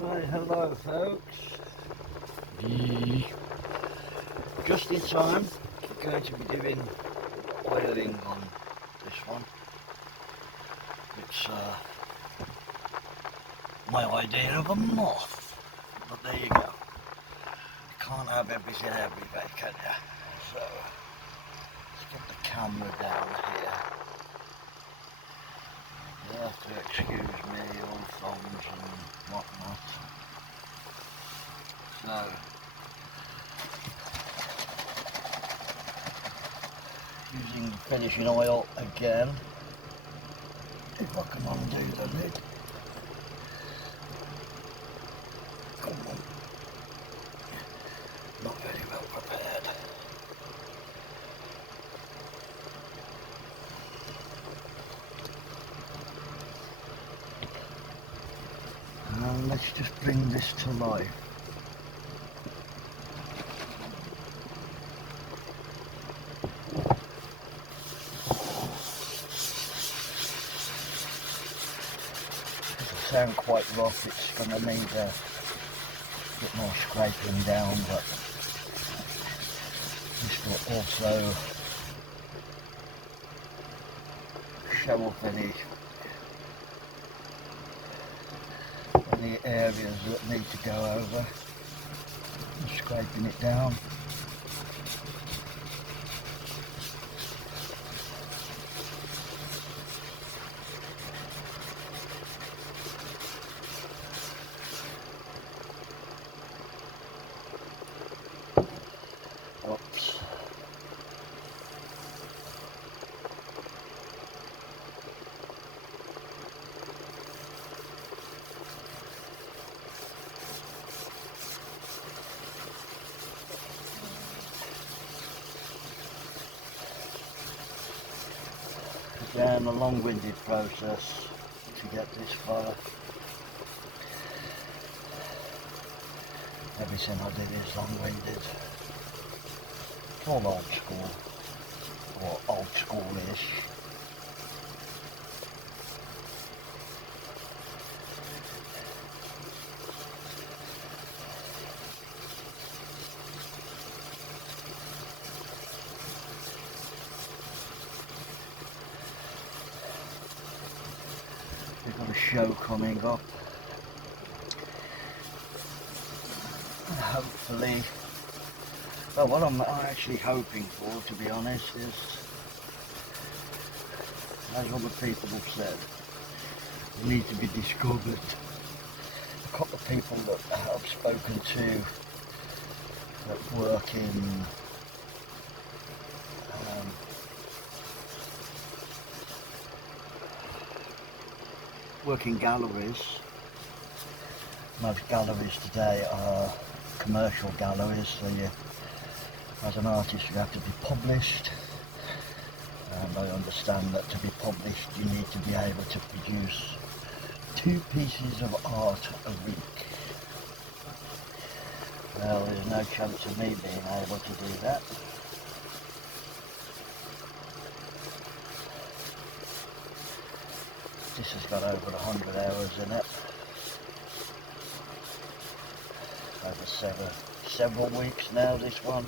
Right, hello folks. The just in time, going to be doing oiling on this one. It's my idea of a moth, but there you go. You can't have everything every day, can you? So let's get the camera down here. You have to excuse me, all thumbs and whatnot. So using the finishing oil again. If I can undo the lid. Come on. Not very well prepared. And let's just bring this to life. It'll sound quite rough, it's going to need a bit more scraping down, but this will also show off any areas that need to go over. I'm scraping it down. Oops. Again, a long-winded process to get this far. Everything I did is long-winded. It's all old school, or old school-ish. We've got a show coming up. And hopefully, well, what I'm actually hoping for, to be honest, is, as other people have said, they need to be discovered. A couple of people that I've spoken to that work in galleries. Most galleries today are commercial galleries, so you, as an artist, you have to be published, and I understand that to be published you need to be able to produce 2 pieces of art a week. Well, there's no chance of me being able to do that. This has got over 100 hours in it, over several weeks now, this one.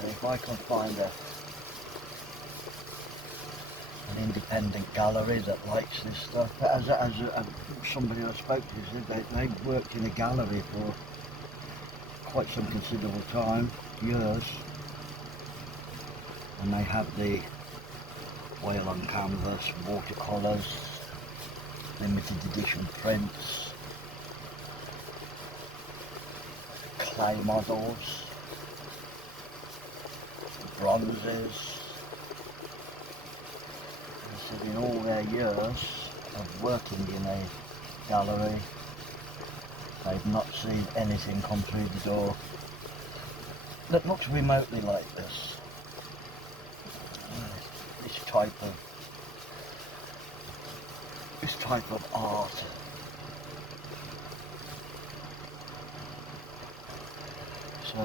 And if I can find an independent gallery that likes this stuff, as somebody I spoke to said, they've worked in a gallery for quite some considerable time, years, and they have the oil on canvas, watercolours, limited edition prints, clay models, bronzes. They said in all their years of working in a gallery, they've not seen anything come through the door that looks remotely like this. This type of art. So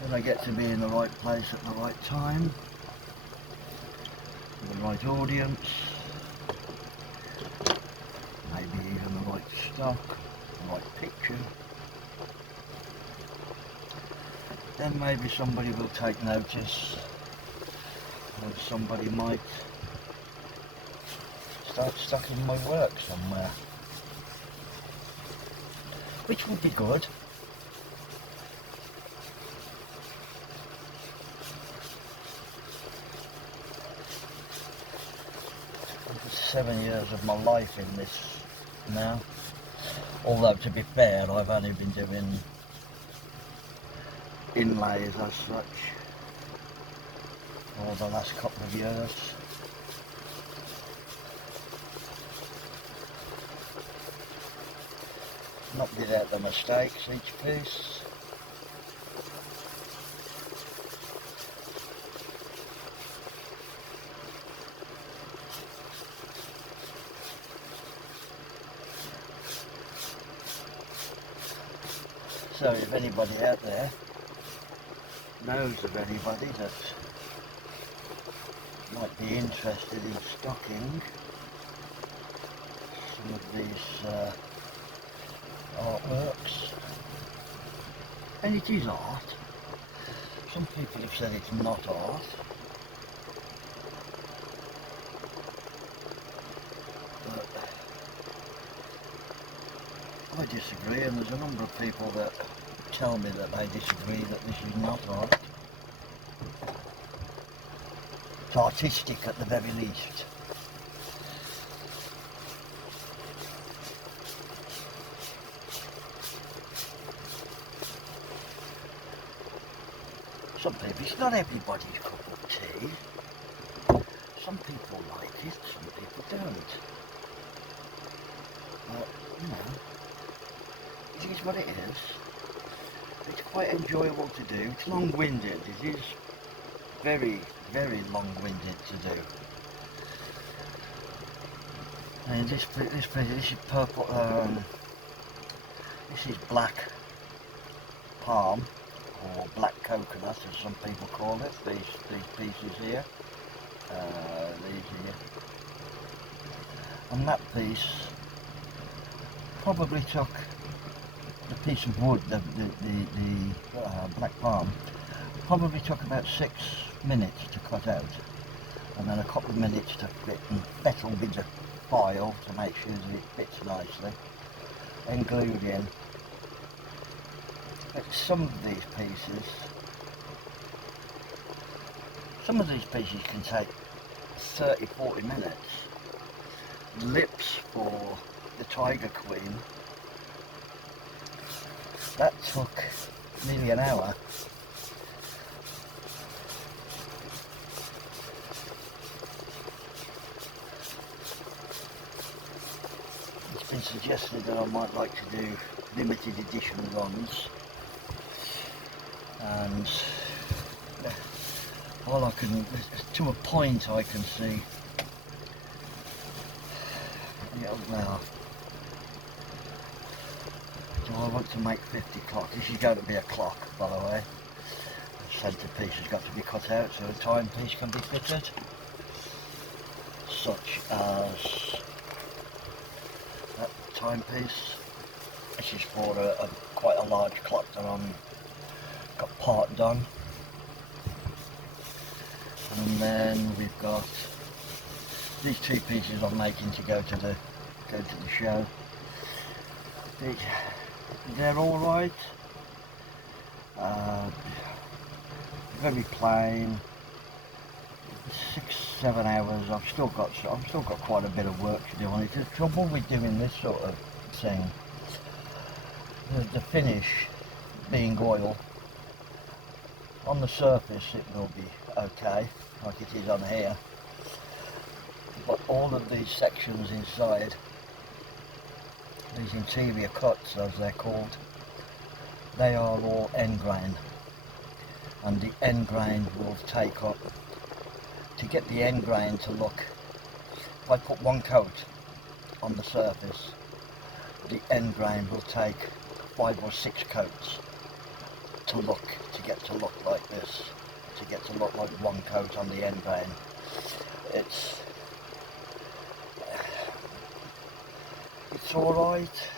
when I get to be in the right place at the right time, with the right audience, maybe even the right stock, the right picture, then maybe somebody will take notice, or somebody might start stocking my work somewhere, which would be good. It's 7 years of my life in this now, although to be fair I've only been doing inlays as such for the last couple of years. Not without the mistakes each piece. So if anybody out there knows of anybody that might be interested in stocking some of these artworks, and it is art. Some people have said it's not art. But I disagree, and there's a number of people that tell me that they disagree, that this is not art. It's artistic at the very least. Some people, it's not everybody's cup of tea. Some people like it, some people don't. But, you know, it is what it is. It's quite enjoyable to do. It's long-winded. It is very, very long-winded to do. And this is purple. This is black palm, or black coconut, as some people call it. These pieces here. These here. And that piece probably took the piece of wood, the black palm, probably took about 6 minutes to cut out, and then a couple of minutes to fit and fettle with the file to make sure that it fits nicely, and glued in. But some of these pieces can take 30-40 minutes. Lips for the Tiger Queen, that took nearly an hour. It's been suggested that I might like to do limited edition runs, and all I can, to a point I can see, well, so I want to make 50 clocks. This is going to be a clock, by the way. The centrepiece has got to be cut out so the timepiece can be fitted, such as that timepiece. This is for quite a large clock that I've got part done. And then we've got these 2 pieces I'm making to go to the show. They're all right. Very plain. 6-7 hours. I've still got quite a bit of work to do on it. The trouble with doing this sort of thing, the finish being oil, on the surface it will be okay, like it is on here, but all of these sections inside, these interior cuts as they're called, they are all end grain, and the end grain will take up, to get the end grain to look, if I put one coat on the surface, the end grain will take 5 or 6 coats to get to look like this, to get to look like one coat on the end vane. It's alright.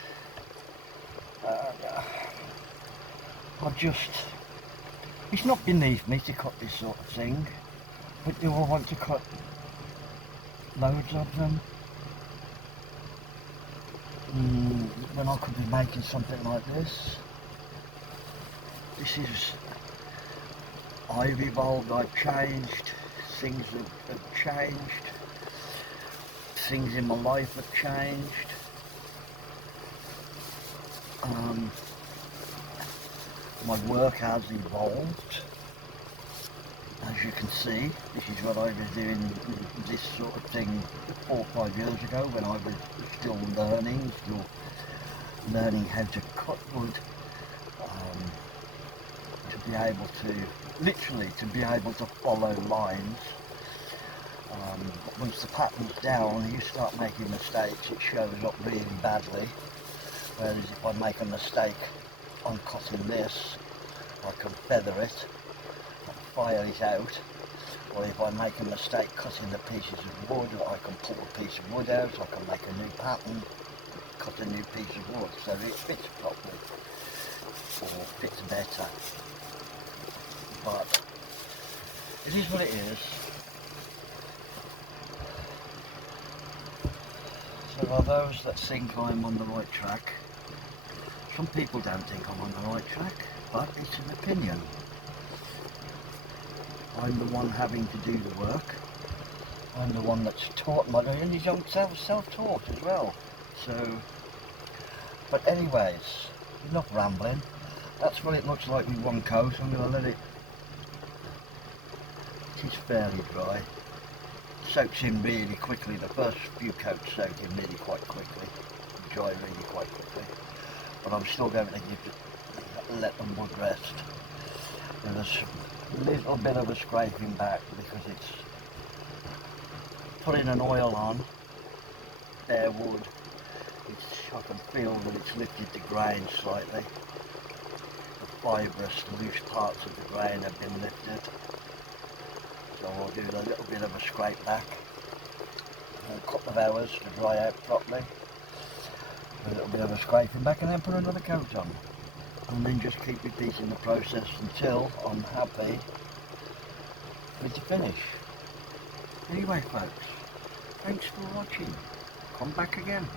It's not beneath me to cut this sort of thing, but do I want to cut loads of them? When I could be making something like this. This is, I've evolved, I've changed, things have changed, things in my life have changed. My work has evolved. As you can see, this is what I was doing, this sort of thing 4 or 5 years ago when I was still learning how to cut wood, to be able to, literally to be able to follow lines. Once the pattern's down and you start making mistakes, it shows up really badly. Whereas if I make a mistake on cutting this, I can feather it and fire it out. Or if I make a mistake cutting the pieces of wood, I can pull a piece of wood out, I can make a new pattern, cut a new piece of wood so it fits properly, or fits better. But it is what it is. So are those that think I'm on the right track. Some people don't think I'm on the right track, but it's an opinion. I'm the one having to do the work. I'm the one that's taught my, and he's self-taught as well. So, but anyways, enough rambling. That's what it looks like with one coat. I'm going to let it, it is fairly dry. Soaks in really quickly. The first few coats soak in really quite quickly, dry really quite quickly. But I'm still going to let them wood rest. There's a little bit of a scraping back because it's putting an oil on bare wood. I can feel that it's lifted the grain slightly. The fibrous loose parts of the grain have been lifted. So I'll do a little bit of a scrape back. A couple of hours to dry out properly. A little bit of a scraping back and then put another coat on. And then just keep repeating the process until I'm happy with the finish. Anyway folks, thanks for watching. Come back again.